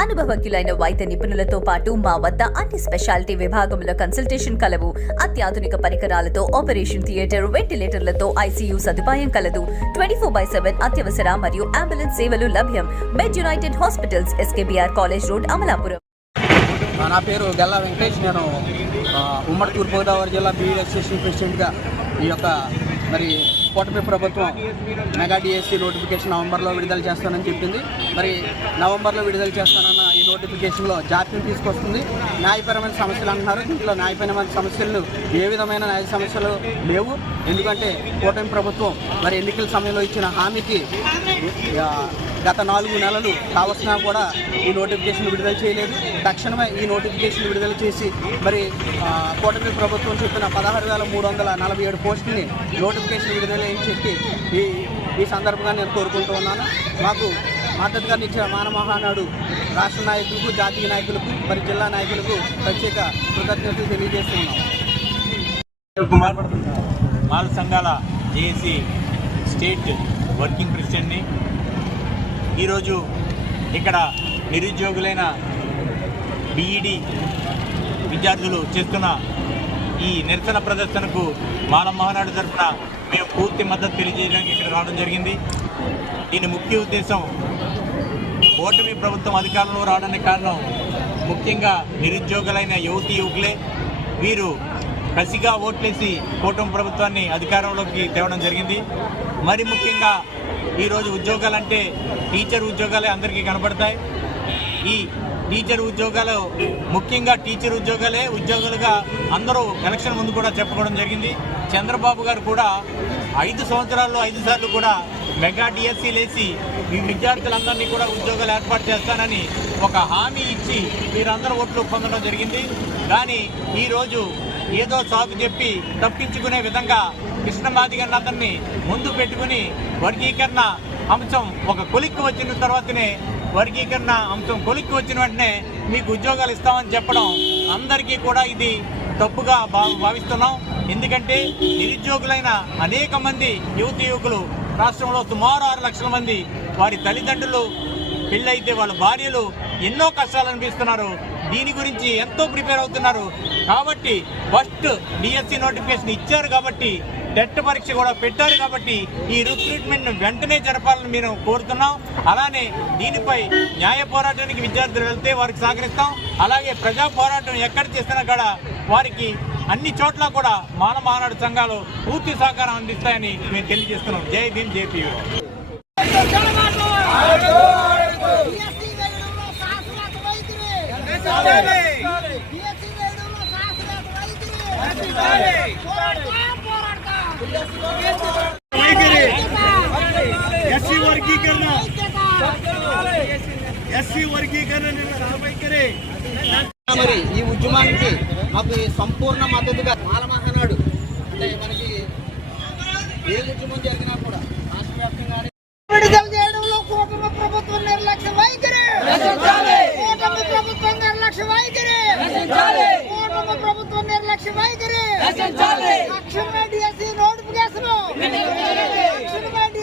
అనుభవజ్ఞులైన వైద్య నిపుణులతో పాటు మా వద్ద అన్ని స్పెషాలిటీ విభాగంలో కన్సల్టేషన్ కలవు అత్యాధునిక పరికరాలతో ఆపరేషన్ థియేటర్ వెంటిలేటర్లతో ఐసీయూ సదుపాయం కలదు. ట్వంటీ ఫోర్ బై సెవెన్ అత్యవసర మరియు అంబులెన్స్ సేవలు లభ్యం. Med United Hospitals SKBR college road Amalapuram. నా పేరు గల్లా వెంకటేష్. నేను ఆ, ఉమ్మడి తూర్పుగోదావరి జిల్లా బీఈడి అసోసియేషన్ ప్రెసిడెంట్గా ఈ యొక్క మరి కూటమి ప్రభుత్వం మెగా డిఎస్సీ నోటిఫికేషన్ నవంబర్లో విడుదల చేస్తానని చెప్పింది. మరి నవంబర్లో విడుదల చేస్తానన్న ఈ నోటిఫికేషన్లో జాప్యం తీసుకొస్తుంది. న్యాయపరమైన సమస్యలు అంటున్నారు. దీంట్లో న్యాయపరమైన సమస్యలు ఏ విధమైన న్యాయ సమస్యలు లేవు. ఎందుకంటే కూటమి ప్రభుత్వం మరి ఎన్నికల సమయంలో ఇచ్చిన హామీకి గత నాలుగు నెలలు కావలసినా కూడా ఈ నోటిఫికేషన్ విడుదల చేయలేదు. తక్షణమే ఈ నోటిఫికేషన్ విడుదల చేసి మరి కూటమి ప్రభుత్వం చెప్పిన పదహారు వేల మూడు వందల నలభై ఏడు పోస్టుని నోటిఫికేషన్ విడుదల అని చెప్పి ఈ ఈ సందర్భంగా నేను కోరుకుంటూ ఉన్నాను. మాకు మద్దతుగా ఇచ్చిన మానమహానాడు రాష్ట్ర నాయకులకు జాతీయ నాయకులకు మరి జిల్లా నాయకులకు ప్రత్యేక కృతజ్ఞతలు తెలియజేస్తున్నాం. కుమార్ మాల సంఘాల జేఏసీ స్టేట్ వర్కింగ్ ప్రెసిడెంట్ని ఈరోజు ఇక్కడ నిరుద్యోగులైన బీఈడి విద్యార్థులు చేస్తున్న ఈ నిరసన ప్రదర్శనకు మాల మహానాడు తరఫున మేము పూర్తి మద్దతు తెలియజేయడానికి ఇక్కడ రావడం జరిగింది. దీని ముఖ్య ఉద్దేశం ఓటమి ప్రభుత్వం అధికారంలో రావడానికి కారణం ముఖ్యంగా నిరుద్యోగులైన యువతి యువకులే. వీరు కసిగా ఓట్లేసి కూటమి ప్రభుత్వాన్ని అధికారంలోకి తేవడం జరిగింది. మరి ముఖ్యంగా ఈరోజు ఉద్యోగాలంటే టీచర్ ఉద్యోగాలే అందరికీ కనబడతాయి ఈ టీచర్ ఉద్యోగాలు ముఖ్యంగా టీచర్ ఉద్యోగాలే ఉద్యోగులుగా అందరూ ఎలక్షన్ ముందు కూడా చెప్పుకోవడం జరిగింది. చంద్రబాబు గారు కూడా ఐదు సంవత్సరాల్లో ఐదు సార్లు కూడా మెగా డిఎస్సీ లేసి ఈ విద్యార్థులందరినీ కూడా ఉద్యోగాలు ఏర్పాటు చేస్తానని ఒక హామీ ఇచ్చి మీరందరూ ఓట్లు పొందడం జరిగింది. కానీ ఈరోజు ఏదో సాకు చెప్పి తప్పించుకునే విధంగా కృష్ణమాదిగన్ అతన్ని ముందు పెట్టుకుని వర్గీకరణ అంశం ఒక కొలిక్కి వచ్చిన తర్వాతనే వర్గీకరణ అంశం కొలిక్కి వచ్చిన వెంటనే మీకు ఉద్యోగాలు ఇస్తామని చెప్పడం అందరికీ కూడా ఇది తప్పుగా భా భావిస్తున్నాం. ఎందుకంటే నిరుద్యోగులైన అనేక మంది యువతి యువకులు రాష్ట్రంలో సుమారు ఆరు లక్షల మంది వారి తల్లిదండ్రులు పెళ్ళైతే వాళ్ళ భార్యలు ఎన్నో కష్టాలు అనిపిస్తున్నారు. దీని గురించి ఎంతో ప్రిపేర్ అవుతున్నారు. కాబట్టి ఫస్ట్ డిఎస్సి నోటిఫికేషన్ ఇచ్చారు కాబట్టి టెట్ పరీక్ష కూడా పెట్టారు కాబట్టి ఈ రిక్రూట్మెంట్ వెంటనే జరపాలని మేము కోరుతున్నాం. అలానే దీనిపై న్యాయ పోరాటానికి విద్యార్థులు వెళ్తే వారికి సహకరిస్తాం. అలాగే ప్రజా పోరాటం ఎక్కడ చేసినా కూడా వారికి అన్ని చోట్ల కూడా మానవ మానాడు సంఘాలు పూర్తి సహకారం అందిస్తాయని మేము తెలియజేస్తున్నాం. జై భీమ్ జై పీ ఎస్సీ వర్గీకరణ మరి ఈ ఉద్యమానికి మాకు సంపూర్ణ మద్దతుగా మాలమహనాడు అంటే మనకి ఏ ఉద్యమం జరిగినా కూడా రాష్ట్ర ప్రభుత్వం వైఖరి ప్రభుత్వం లక్ష్యం నోటిఫికేషన్.